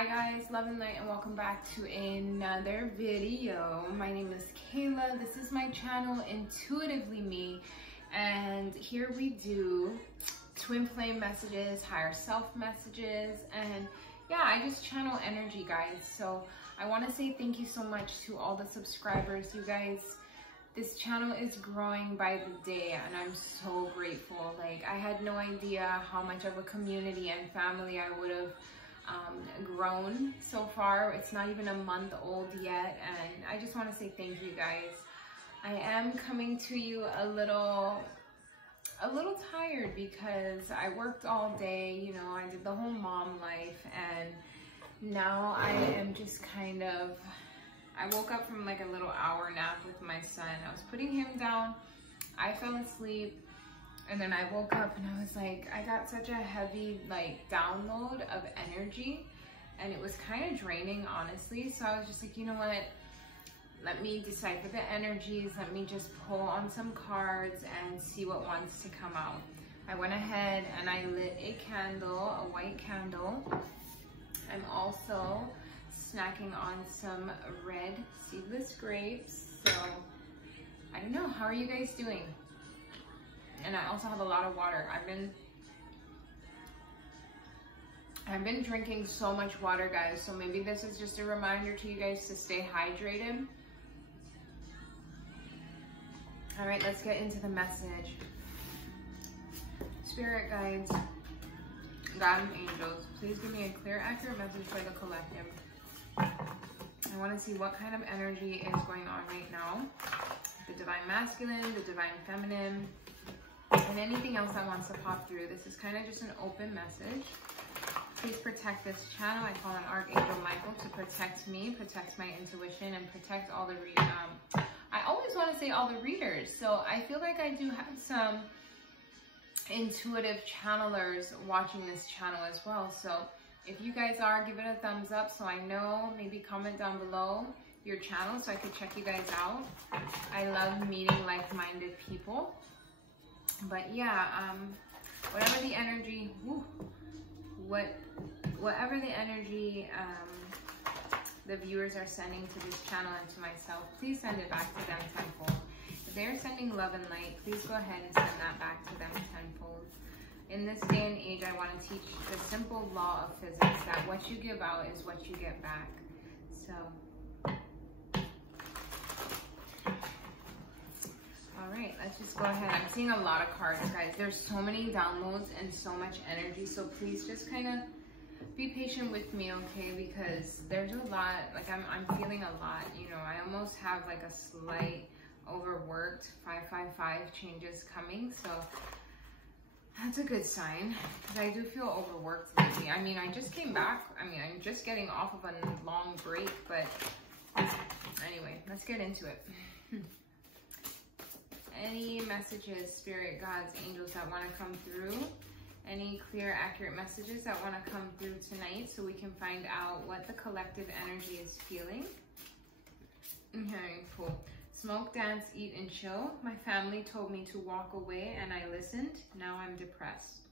Hi guys, love and light, and welcome back to another video. My name is Kayla. This is my channel, Intuitively Me, and here we do twin flame messages, higher self messages, and yeah, I just channel energy, guys. So I want to say thank you so much to all the subscribers. You guys, this channel is growing by the day, and I'm so grateful. Like, I had no idea how much of a community and family I would have grown so far. It's not even a month old yet, and I just want to say thank you guys. I am coming to you a little tired because I worked all day, you know, I did the whole mom life, and now I am just kind of, I woke up from like a little hour nap with my son. I was putting him down, I fell asleep, and then I woke up and I was like, I got such a heavy like download of energy, and it was kind of draining, honestly. So I was just like, you know what? Let me decipher the energies. Let me just pull on some cards and see what wants to come out. I went ahead and I lit a candle, a white candle. I'm also snacking on some red seedless grapes. So I don't know, how are you guys doing? And I also have a lot of water. I've been drinking so much water, guys, so maybe this is just a reminder to you guys to stay hydrated. All right, let's get into the message. Spirit guides, God and angels, please give me a clear, accurate message for the collective. I want to see what kind of energy is going on right now. The divine masculine, the divine feminine, and anything else that wants to pop through. This is kind of just an open message. Please protect this channel. I call on Archangel Michael to protect me, protect my intuition, and protect all the I always want to say all the readers. So I feel like I do have some intuitive channelers watching this channel as well. So if you guys are, give it a thumbs up so I know. Maybe comment down below your channel so I could check you guys out. I love meeting like-minded people. But yeah, whatever the energy, whatever the energy the viewers are sending to this channel and to myself, please send it back to them tenfold. If they're sending love and light, please go ahead and send that back to them tenfold. In this day and age, I want to teach the simple law of physics, that what you give out is what you get back. So, all right, let's just go ahead. I'm seeing a lot of cards, guys. There's so many downloads and so much energy, so please just kind of be patient with me, okay? Because there's a lot, like I'm feeling a lot, you know. I almost have like a slight overworked 555 changes coming, so that's a good sign, because I do feel overworked lately. I mean, I just came back. I mean, I'm just getting off of a long break, but anyway, let's get into it. Any messages, spirit, gods, angels that want to come through? Any clear, accurate messages that want to come through tonight so we can find out what the collective energy is feeling? Okay, cool. Smoke, dance, eat, and chill. My family told me to walk away and I listened. Now I'm depressed.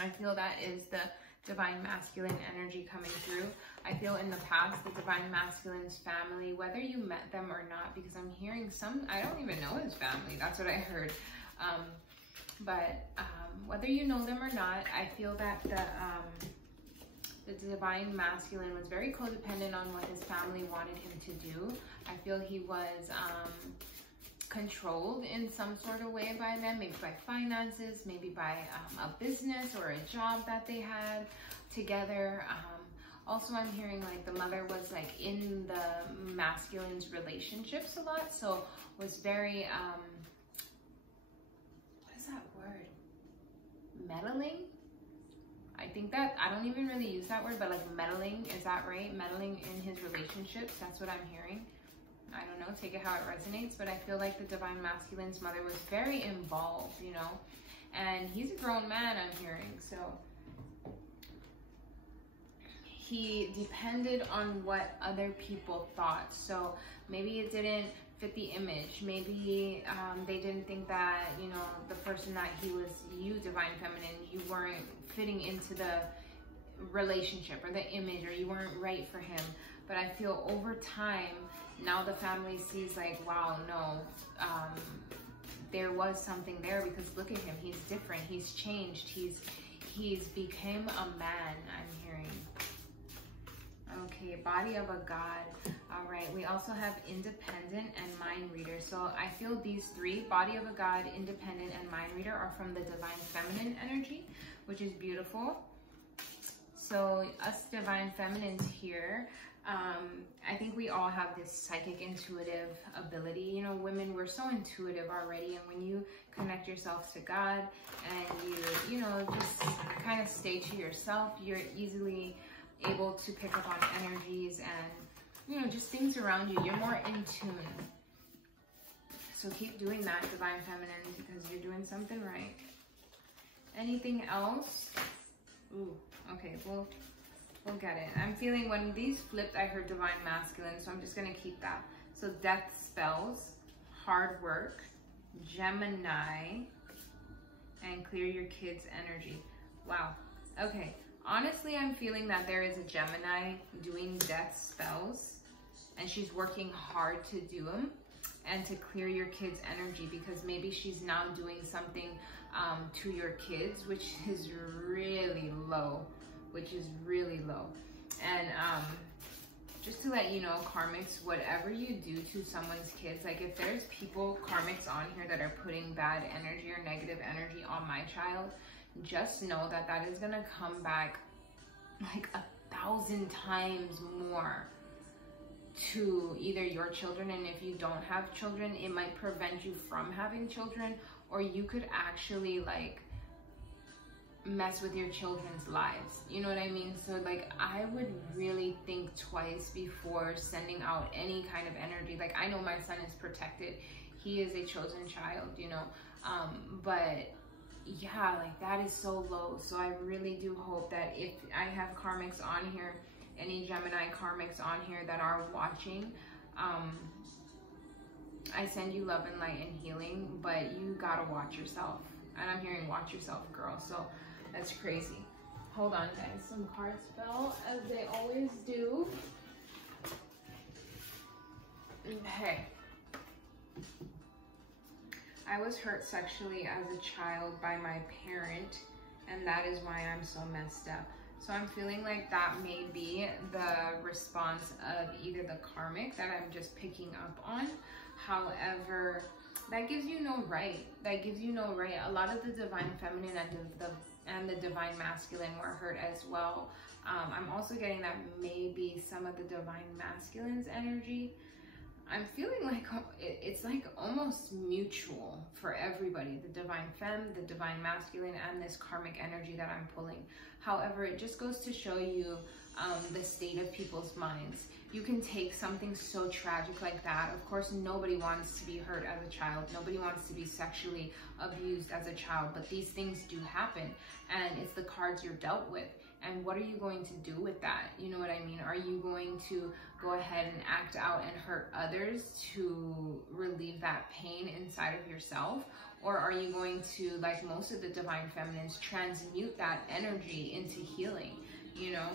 I feel that is the divine masculine energy coming through. I feel in the past, the divine masculine's family, whether you met them or not, because I'm hearing some, I don't even know his family. That's what I heard. Whether you know them or not, I feel that the divine masculine was very codependent on what his family wanted him to do. I feel he was controlled in some sort of way by them, maybe by finances, maybe by a business or a job that they had together. Also, I'm hearing like the mother was like in the masculine's relationships a lot, so was very, what is that word? Meddling? I think that, I don't even really use that word, but like meddling, is that right? Meddling in his relationships, that's what I'm hearing. I don't know, take it how it resonates, but I feel like the divine masculine's mother was very involved, you know, and he's a grown man, I'm hearing, so he depended on what other people thought. So maybe it didn't fit the image. Maybe they didn't think that, you know, the person that he was, you divine feminine, you weren't fitting into the relationship or the image, or you weren't right for him. But I feel over time, now the family sees like, wow, no, there was something there, because look at him, he's different, he's changed, he's became a man, I'm hearing. Okay, body of a god. All right, we also have independent and mind reader. So I feel these three, body of a god, independent, and mind reader, are from the divine feminine energy, which is beautiful. So us divine feminines here, I think we all have this psychic intuitive ability. You know, women, we're so intuitive already, and when you connect yourself to God and you know, just kind of stay to yourself, you're easily able to pick up on energies and, you know, just things around you. You're more in tune. So keep doing that, divine feminine, because you're doing something right. Anything else? Ooh, okay, we'll get it. I'm feeling when these flipped, I heard divine masculine, so I'm just gonna keep that. So death spells, hard work, Gemini, and clear your kids' energy. Wow. Okay. Honestly, I'm feeling that there is a Gemini doing death spells, and she's working hard to do them and to clear your kids' energy, because maybe she's now doing something to your kids, which is really low, And just to let you know, karmics, whatever you do to someone's kids, like if there's people, karmics on here, that are putting bad energy or negative energy on my child, just know that that is gonna come back like 1,000 times more to either your children, and if you don't have children, it might prevent you from having children, or you could actually like mess with your children's lives. You know what I mean? So like, I would really think twice before sending out any kind of energy. Like, I know my son is protected. He is a chosen child, you know, but yeah, like that is so low. So I really do hope that if I have karmics on here, any Gemini karmics on here that are watching, I send you love and light and healing, but you gotta watch yourself. And I'm hearing watch yourself, girl. So that's crazy. Hold on, guys. Some cards fell, as they always do. Okay. I was hurt sexually as a child by my parent, and that is why I'm so messed up. So I'm feeling like that may be the response of either the karmic that I'm just picking up on. However, that gives you no right. That gives you no right. A lot of the divine feminine and the divine masculine were hurt as well. I'm also getting that maybe some of the divine masculine's energy, I'm feeling like it's like almost mutual for everybody, the divine femme, the divine masculine, and this karmic energy that I'm pulling. However, it just goes to show you the state of people's minds. You can take something so tragic like that. Of course, nobody wants to be hurt as a child. Nobody wants to be sexually abused as a child, but these things do happen, and it's the cards you're dealt with. And what are you going to do with that? You know what I mean? Are you going to go ahead and act out and hurt others to relieve that pain inside of yourself? Or are you going to, like most of the divine feminines, transmute that energy into healing? You know,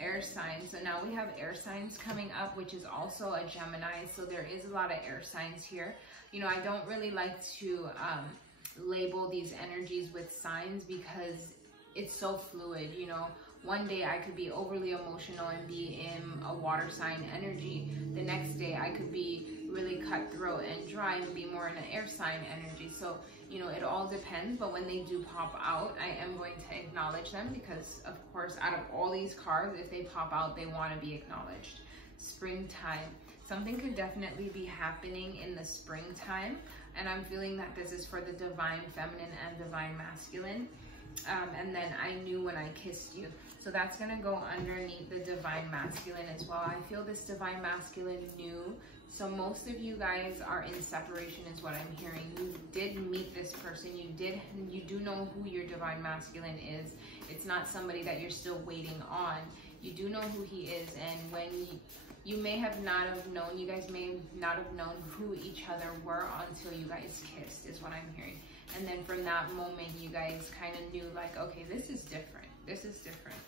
air signs. So now we have air signs coming up, which is also a Gemini. So there is a lot of air signs here. You know, I don't really like to label these energies with signs because it's so fluid. You know, one day I could be overly emotional and be in a water sign energy. The next day I could be really cutthroat and dry and be more in an air sign energy. So, you know, it all depends. But when they do pop out, I am going to acknowledge them because, of course, out of all these cards, if they pop out, they want to be acknowledged. Springtime. Something could definitely be happening in the springtime. And I'm feeling that this is for the divine feminine and divine masculine. And then I knew when I kissed you. So that's going to go underneath the divine masculine as well. I feel this divine masculine knew. So most of you guys are in separation is what I'm hearing. You did meet this person. You do know who your divine masculine is. It's not somebody that you're still waiting on. You do know who he is. And when you may have not have known, you guys may not have known who each other were until you guys kissed is what I'm hearing. And then from that moment, you guys kind of knew like, okay, this is different. This is different.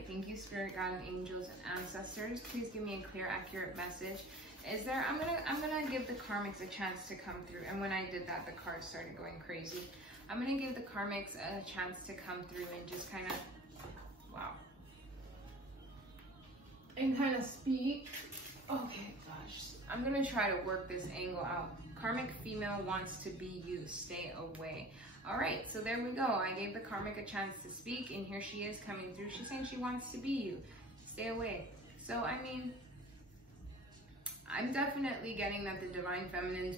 right. Thank you, Spirit, God, and angels and ancestors. Please give me a clear, accurate message. Is there, I'm gonna give the karmics a chance to come through. And when I did that, the cards started going crazy. I'm gonna give the karmics a chance to come through and just kind of, wow. And kind of speak. Okay, gosh. I'm gonna try to work this angle out. Karmic female wants to be you. Stay away. All right, so there we go. I gave the karmic a chance to speak, and here she is coming through. She's saying she wants to be you. Stay away. So, I mean, I'm definitely getting that the divine feminines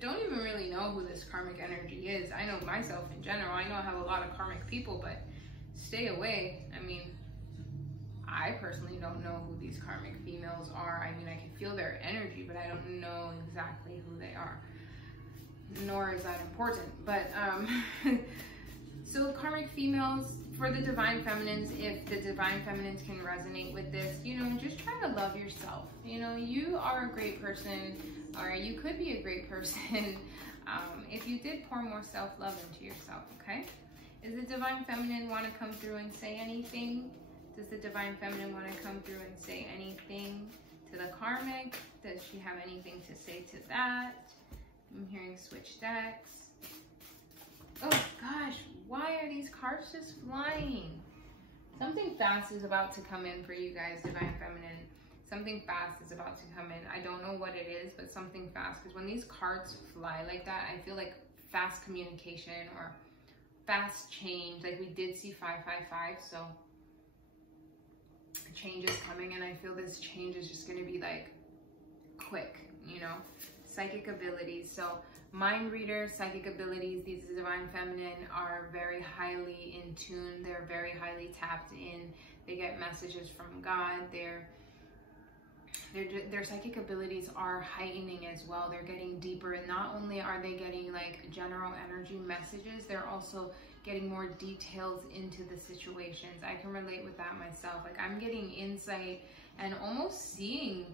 don't even really know who this karmic energy is. I know myself in general. I know I have a lot of karmic people, but stay away. I mean, I personally don't know who these karmic females are. I mean, I can feel their energy, but I don't know exactly who they are. Nor is that important. But, so karmic females, for the divine feminines, if the divine feminines can resonate with this, you know, just try to love yourself. You know, you are a great person, or you could be a great person if you did pour more self-love into yourself, okay? Does the divine feminine want to come through and say anything? Does the divine feminine want to come through and say anything to the karmic? Does she have anything to say to that? I'm hearing switch decks. Oh gosh, why are these cards just flying? Something fast is about to come in for you guys, divine feminine. Something fast is about to come in. I don't know what it is, but something fast. Because when these cards fly like that, I feel like fast communication or fast change. Like we did see 555, so change is coming, and I feel this change is just going to be like quick, you know. Psychic abilities. So mind reader, psychic abilities, these divine feminine are very highly in tune. They're very highly tapped in. They get messages from God. Their psychic abilities are heightening as well. They're getting deeper, and not only are they getting like general energy messages, they're also getting more details into the situations. I can relate with that myself. Like I'm getting insight and almost seeing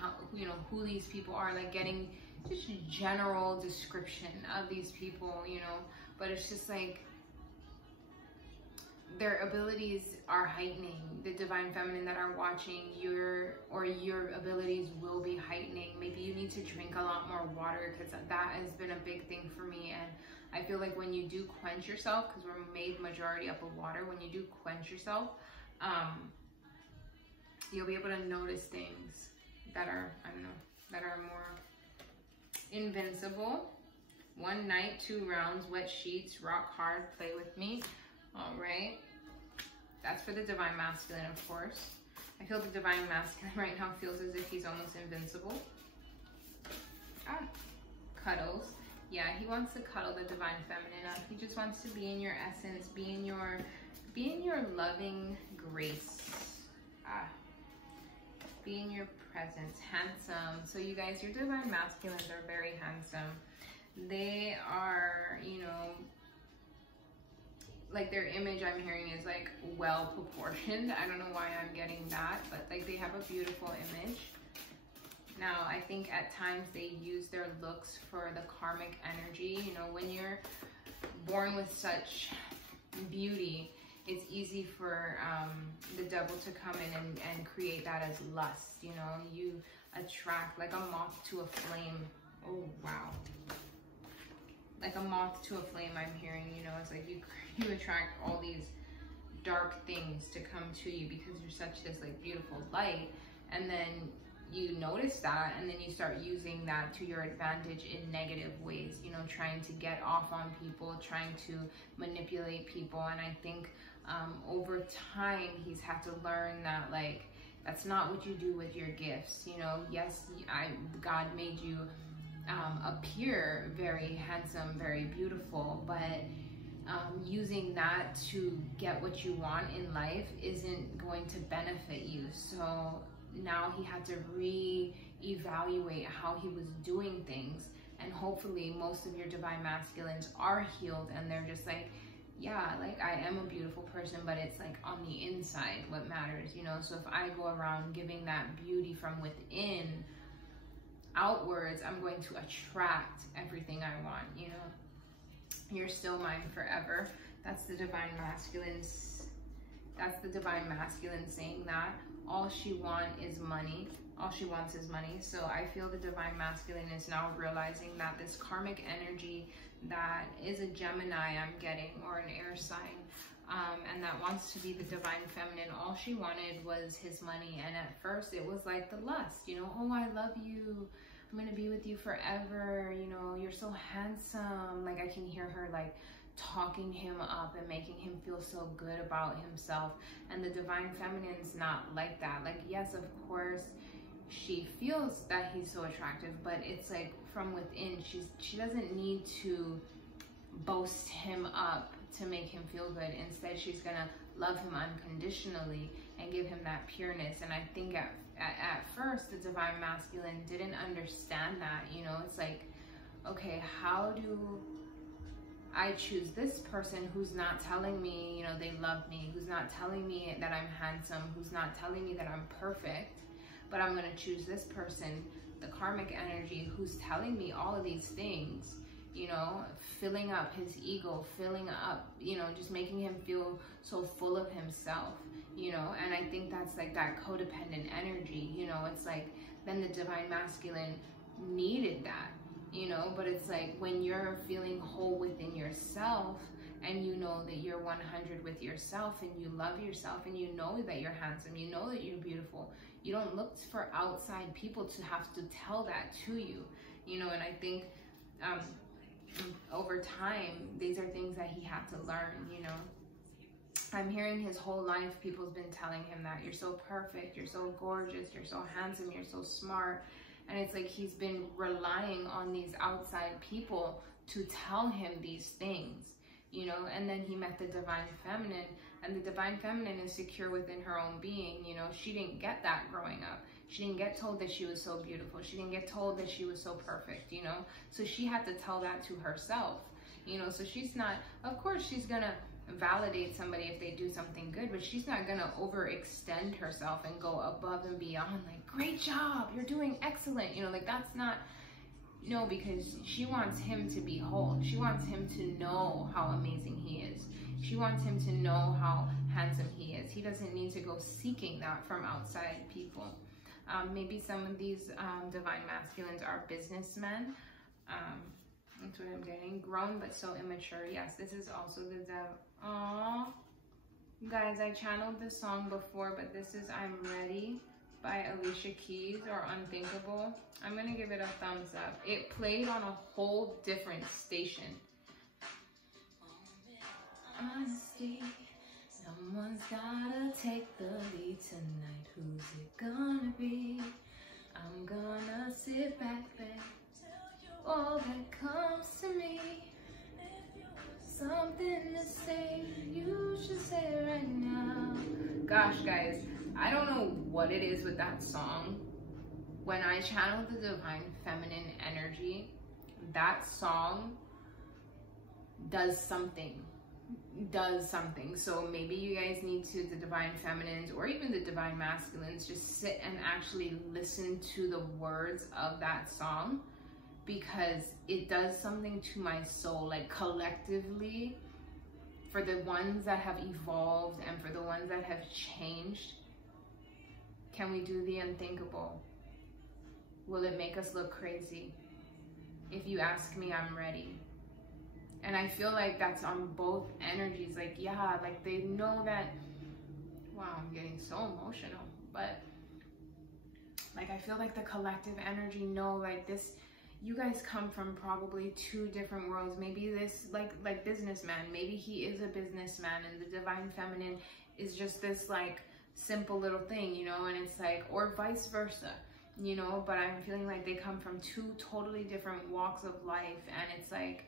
how, you know, who these people are, like getting just a general description of these people, you know, but it's just like their abilities are heightening. The divine feminine that are watching, your abilities will be heightening. Maybe you need to drink a lot more water, because that has been a big thing for me. And I feel like when you do quench yourself, because we're made majority up of water, when you do quench yourself, you'll be able to notice things that are, I don't know, that are more invincible. One night, 2 rounds, wet sheets, rock hard, play with me. All right. That's for the divine masculine, of course. I feel the divine masculine right now feels as if he's almost invincible. Ah, cuddles. Yeah, he wants to cuddle the divine feminine up. He just wants to be in your essence, be in your loving grace. Ah, be in your presence. Handsome. So you guys, your divine masculines are very handsome. They are, you know, like their image I'm hearing is like well proportioned. I don't know why I'm getting that, but like they have a beautiful image. Now, I think at times they use their looks for the karmic energy. You know, when you're born with such beauty, it's easy for the devil to come in and create that as lust. You know, you attract like a moth to a flame. Oh, wow. Like a moth to a flame, I'm hearing, you know, it's like you attract all these dark things to come to you because you're such this like beautiful light, and then you notice that, and then you start using that to your advantage in negative ways, you know, trying to get off on people, trying to manipulate people. And I think over time he's had to learn that like that's not what you do with your gifts. You know, yes, God made you appear very handsome, very beautiful, but using that to get what you want in life isn't going to benefit you. So now he had to re-evaluate how he was doing things, and hopefully most of your divine masculines are healed and they're just like, yeah, like I am a beautiful person, but it's like on the inside what matters, you know. So if I go around giving that beauty from within outwards, I'm going to attract everything I want, you know. You're still mine forever. That's the divine masculine's That's the divine masculine saying that. All she wants is money. All she wants is money. So I feel the divine masculine is now realizing that this karmic energy that is a Gemini I'm getting, or an air sign, and that wants to be the divine feminine, all she wanted was his money. And at first it was like the lust, you know, oh, I love you, I'm gonna be with you forever, you know, you're so handsome. Like I can hear her like talking him up and making him feel so good about himself. And the divine feminine's not like that. Like, yes, of course she feels that he's so attractive, but it's like from within. She doesn't need to boast him up to make him feel good. Instead, she's gonna love him unconditionally and give him that pureness. And I think at first the divine masculine didn't understand that. You know, it's like, okay, how do I choose this person who's not telling me, you know, they love me, who's not telling me that I'm handsome, who's not telling me that I'm perfect, but I'm gonna choose this person, the karmic energy, who's telling me all of these things, you know, filling up his ego, filling up, you know, just making him feel so full of himself, you know. And I think that's like that codependent energy, you know. It's like, then the divine masculine needed that, you know. But it's like when you're feeling whole within yourself, and you know that you're 100 with yourself, and you love yourself, and you know that you're handsome, you know that you're beautiful, you don't look for outside people to have to tell that to you, you know. And I think over time, these are things that he had to learn, you know. I'm hearing his whole life, people's been telling him that you're so perfect, you're so gorgeous, you're so handsome, you're so smart. And it's like he's been relying on these outside people to tell him these things, you know. And then he met the divine feminine, and the divine feminine is secure within her own being, you know. She didn't get that growing up. She didn't get told that she was so beautiful. She didn't get told that she was so perfect, you know. So she had to tell that to herself, you know. So she's not, of course she's gonna validate somebody if they do something good, but she's not gonna overextend herself and go above and beyond, like, great job, you're doing excellent, you know. Like, that's not, no, because she wants him to be whole. She wants him to know how amazing he is. She wants him to know how handsome he is. He doesn't need to go seeking that from outside people. Maybe some of these divine masculines are businessmen. That's what I'm getting. Grown but so immature. Yes, this is also the devil. Aww. Guys, I channeled this song before, but this is I'm Ready by Alicia Keys, or Unthinkable. I'm gonna give it a thumbs up. It played on a whole different station. Honesty, someone's gotta take the lead tonight. Who's it gonna be? I'm gonna sit back there. All that comes to me, something to say, you should say it right now. Gosh, guys, I don't know what it is with that song. When I channel the divine feminine energy, that song does something. So maybe you guys need to, the divine feminines or even the divine masculines, just sit and actually listen to the words of that song, because it does something to my soul. Like, collectively, for the ones that have evolved and for the ones that have changed, can we do the unthinkable? Will it make us look crazy? If you ask me, I'm ready. And I feel like that's on both energies. Like, yeah, like they know that, wow, I'm getting so emotional. But like, I feel like the collective energy know, like, this, you guys come from probably two different worlds. Maybe this, like businessman, maybe he is a businessman and the divine feminine is just this like simple little thing, you know. And it's like, or vice versa, you know. But I'm feeling like they come from two totally different walks of life. And it's like,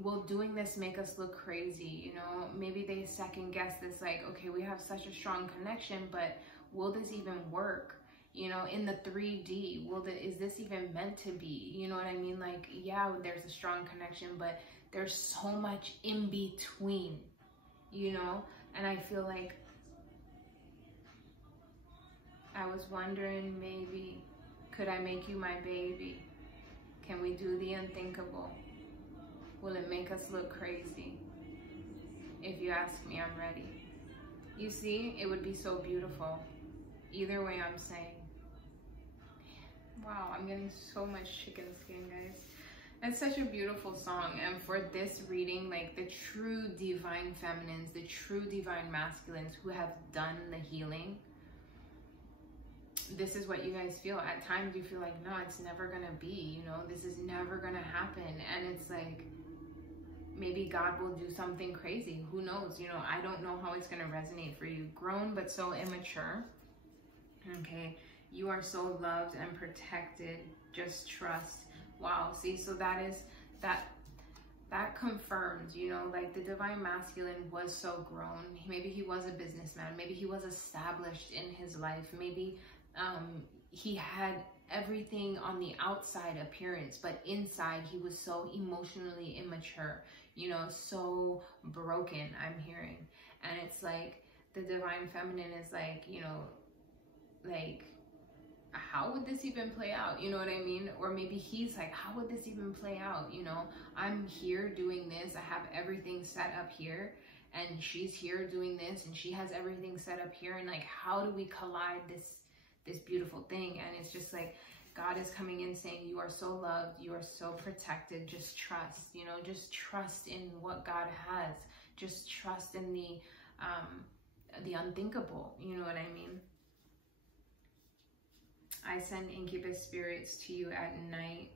will doing this make us look crazy, you know? Maybe they second guess this, like, okay, we have such a strong connection, but will this even work? You know, in the 3D, is this even meant to be? You know what I mean? Like, yeah, there's a strong connection, but there's so much in between, you know? And I feel like, I was wondering, maybe, could I make you my baby? Can we do the unthinkable? Will it make us look crazy? If you ask me, I'm ready. You see, it would be so beautiful. Either way, I'm saying. Wow, I'm getting so much chicken skin, guys. It's such a beautiful song. And for this reading, like the true divine feminines, the true divine masculines who have done the healing, this is what you guys feel. At times you feel like, no, it's never gonna be, you know, this is never gonna happen. And it's like, maybe God will do something crazy. Who knows? You know, I don't know how it's gonna resonate for you. Grown but so immature. Okay, you are so loved and protected. Just trust. Wow, see, so that confirms, you know, like the divine masculine was so grown. Maybe he was a businessman. Maybe he was established in his life. Maybe he had everything on the outside appearance, but inside he was so emotionally immature, you know, so broken, I'm hearing. And it's like the divine feminine is like, you know, like, how would this even play out? You know what I mean? Or maybe he's like, how would this even play out? You know, I'm here doing this. I have everything set up here, and she's here doing this, and she has everything set up here. And like, how do we collide this beautiful thing? And it's just like, God is coming in saying, you are so loved. You are so protected. Just trust, you know, just trust in what God has. Just trust in the unthinkable. You know what I mean? I send incubus spirits to you at night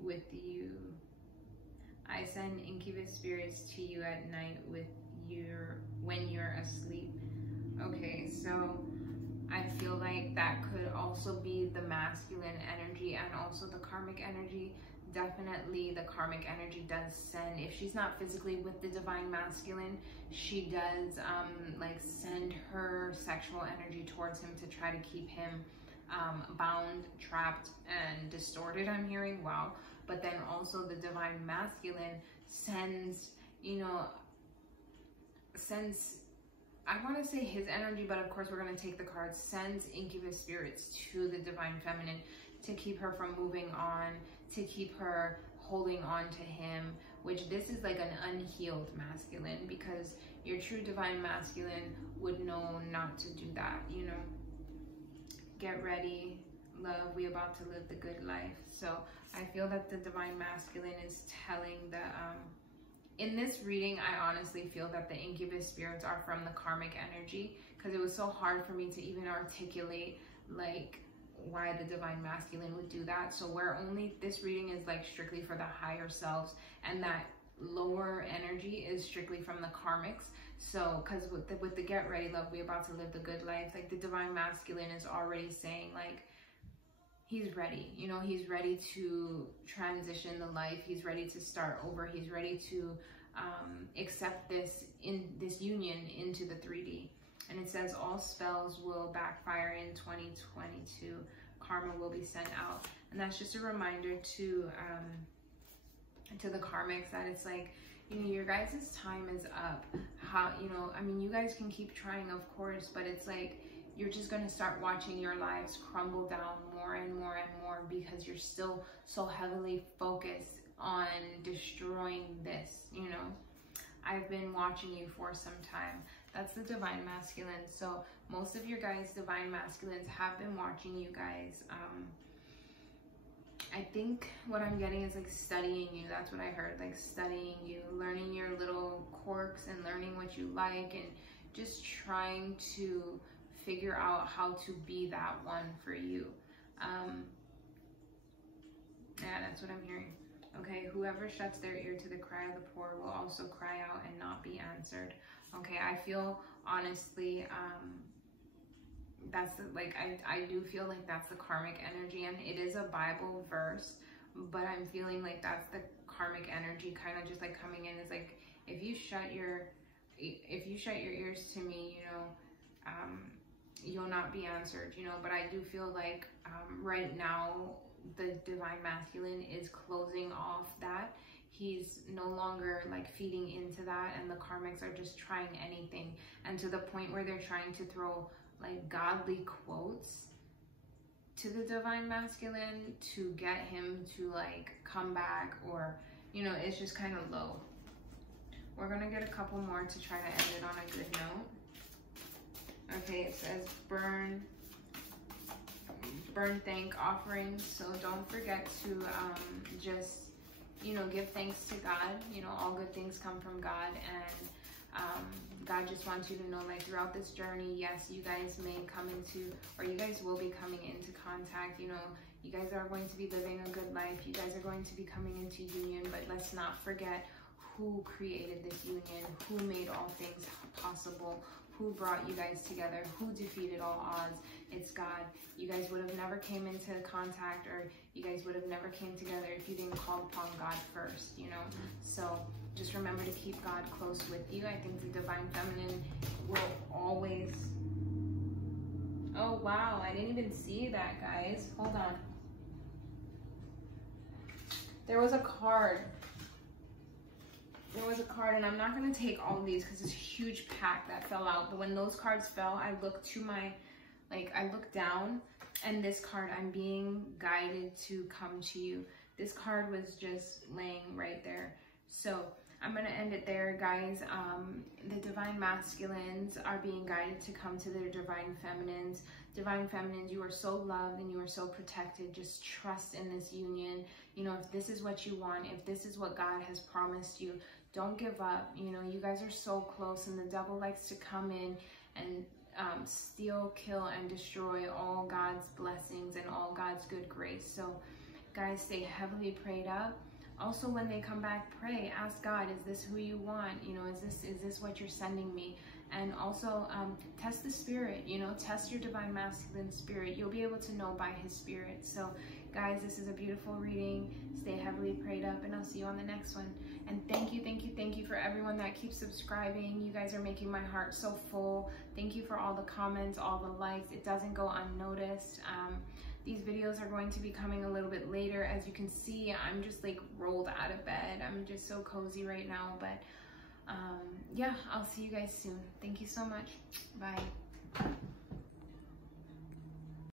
with you. I send incubus spirits to you at night with when you're asleep. Okay, so I feel like that could also be the masculine energy and also the karmic energy. Definitely the karmic energy does send, if she's not physically with the divine masculine, she does like send her sexual energy towards him to try to keep him bound, trapped, and distorted, I'm hearing. Wow. But then also the divine masculine sends, you know, I want to say his energy, but of course we're going to take the cards, sends incubus spirits to the divine feminine to keep her from moving on, to keep her holding on to him, which this is like an unhealed masculine, because your true divine masculine would know not to do that, you know. Get ready, love, we about to live the good life. So I feel that the divine masculine is telling the in this reading, I honestly feel that the incubus spirits are from the karmic energy, because it was so hard for me to even articulate like why the divine masculine would do that. So this reading is like strictly for the higher selves, and that lower energy is strictly from the karmics. So because with the get ready, love, we about to live the good life, like the divine masculine is already saying like he's ready, you know, he's ready to transition the life, he's ready to start over, he's ready to accept this union into the 3D. And it says all spells will backfire in 2022, karma will be sent out. And that's just a reminder to the karmics that it's like, you know, your guys' time is up. How, you know, I mean, you guys can keep trying, of course, but it's like you're just going to start watching your lives crumble down more and more and more, because you're still so heavily focused on destroying this, you know. I've been watching you for some time. That's the divine masculine. So most of your guys' divine masculines have been watching you guys. I think what I'm getting is like studying you. That's what I heard, like studying you, learning your little quirks and learning what you like, and just trying to figure out how to be that one for you. Yeah, that's what I'm hearing. Okay, whoever shuts their ear to the cry of the poor will also cry out and not be answered. Okay, I feel honestly, that's like, I do feel like that's the karmic energy, and it is a Bible verse, but I'm feeling like that's the karmic energy kind of just like coming in. Is like, if you shut your ears to me, you know, you'll not be answered, you know. But I do feel like right now the divine masculine is closing off that. He's no longer like feeding into that, and the karmics are just trying anything, and to the point where they're trying to throw like godly quotes to the divine masculine to get him to like come back, or, you know, it's just kind of low. We're gonna get a couple more to try to end it on a good note. Okay, it says burn thank offerings. So don't forget to just, you know, give thanks to God. You know, all good things come from God, and God just wants you to know, like, throughout this journey, yes, you guys may come into, or you guys will be coming into contact. You know, you guys are going to be living a good life. You guys are going to be coming into union, but let's not forget who created this union, who made all things possible, who brought you guys together, who defeated all odds. It's God. You guys would have never came into contact, or you guys would have never came together if you didn't call upon God first, you know? So just remember to keep God close with you. I think the Divine Feminine will always... Oh, wow. I didn't even see that, guys. Hold on. There was a card. There was a card, and I'm not going to take all of these because it's a huge pack that fell out. But when those cards fell, I looked to my... Like, I looked down, and this card, I'm being guided to come to you. This card was just laying right there. So I'm going to end it there, guys. The Divine Masculines are being guided to come to their Divine Feminines. Divine Feminines, you are so loved and you are so protected. Just trust in this union. You know, if this is what you want, if this is what God has promised you, don't give up. You know, you guys are so close, and the devil likes to come in and steal, kill, and destroy all God's blessings and all God's good grace. So guys, stay heavily prayed up. Also, when they come back, pray, ask God, is this who you want? You know, is this what you're sending me? And also test the spirit, you know, test your Divine Masculine spirit. You'll be able to know by his spirit. So guys, this is a beautiful reading. Stay heavily prayed up, and I'll see you on the next one. And thank you for everyone that keeps subscribing. You guys are making my heart so full. Thank you for all the comments, all the likes. It doesn't go unnoticed. These videos are going to be coming a little bit later. As you can see, I'm just like rolled out of bed. I'm just so cozy right now. But yeah, I'll see you guys soon. Thank you so much. Bye.